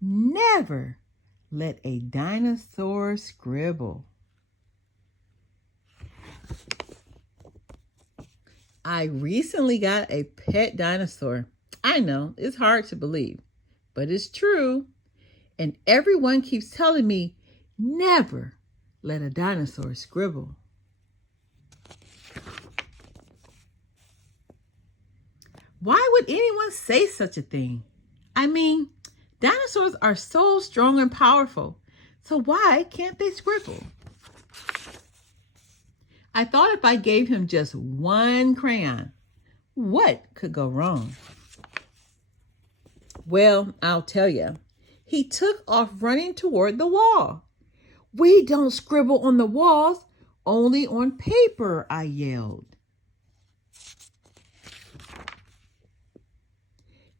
Never let a dinosaur scribble. I recently got a pet dinosaur. I know, it's hard to believe, but it's true. And everyone keeps telling me, never let a dinosaur scribble. Why would anyone say such a thing? I mean, dinosaurs are so strong and powerful, so why can't they scribble? I thought if I gave him just one crayon, what could go wrong? Well, I'll tell you. He took off running toward the wall. "We don't scribble on the walls, only on paper," I yelled.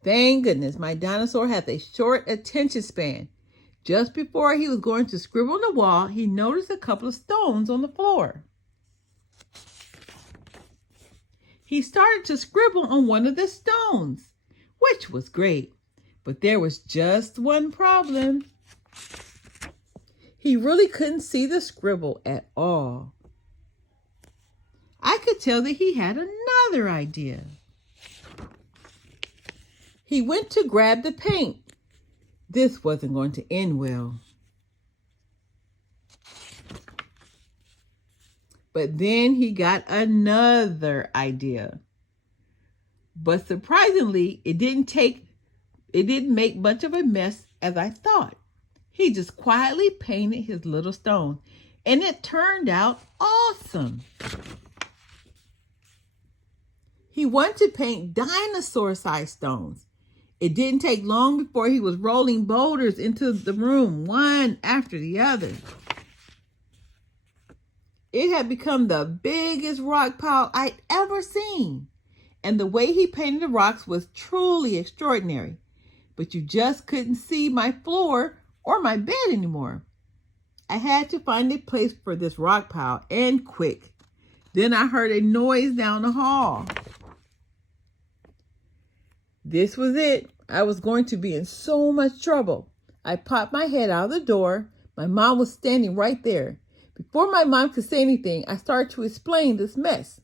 Thank goodness my dinosaur had a short attention span. Just before he was going to scribble on the wall, he noticed a couple of stones on the floor. He started to scribble on one of the stones, which was great. But there was just one problem. He really couldn't see the scribble at all. I could tell that he had another idea. He went to grab the paint. This wasn't going to end well. But then he got another idea. But surprisingly, it didn't make much of a mess as I thought. He just quietly painted his little stone, and it turned out awesome. He wanted to paint dinosaur-sized stones. It didn't take long before he was rolling boulders into the room, one after the other. It had become the biggest rock pile I'd ever seen, and the way he painted the rocks was truly extraordinary. But you just couldn't see my floor or my bed anymore. I had to find a place for this rock pile, and quick. Then I heard a noise down the hall. This was it. I was going to be in so much trouble. I popped my head out of the door. My mom was standing right there. Before my mom could say anything, I started to explain this mess.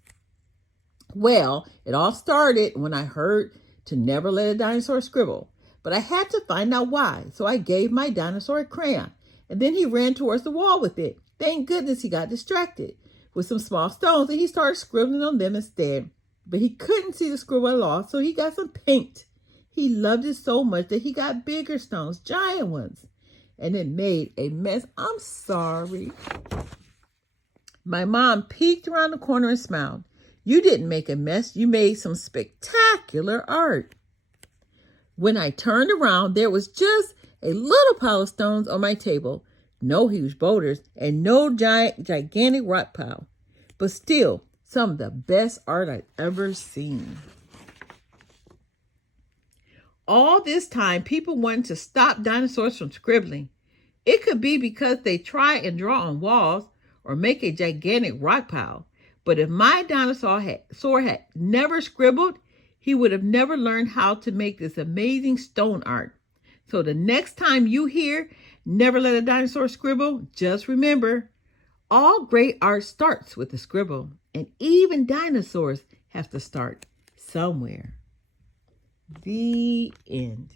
Well, it all started when I heard to never let a dinosaur scribble. But I had to find out why, so I gave my dinosaur a crayon, and then he ran towards the wall with it. Thank goodness he got distracted with some small stones, and he started scribbling on them instead. But he couldn't see the scribble at all, so he got some paint. He loved it so much that he got bigger stones, giant ones, and it made a mess. I'm sorry. My mom peeked around the corner and smiled. "You didn't make a mess. You made some spectacular art." When I turned around, there was just a little pile of stones on my table. No huge boulders and no gigantic rock pile. But still, some of the best art I've ever seen. All this time, people wanted to stop dinosaurs from scribbling. It could be because they try and draw on walls or make a gigantic rock pile. But if my dinosaur had never scribbled, he would have never learned how to make this amazing stone art. So the next time you hear, "Never let a dinosaur scribble," just remember, all great art starts with a scribble. And even dinosaurs have to start somewhere. The end.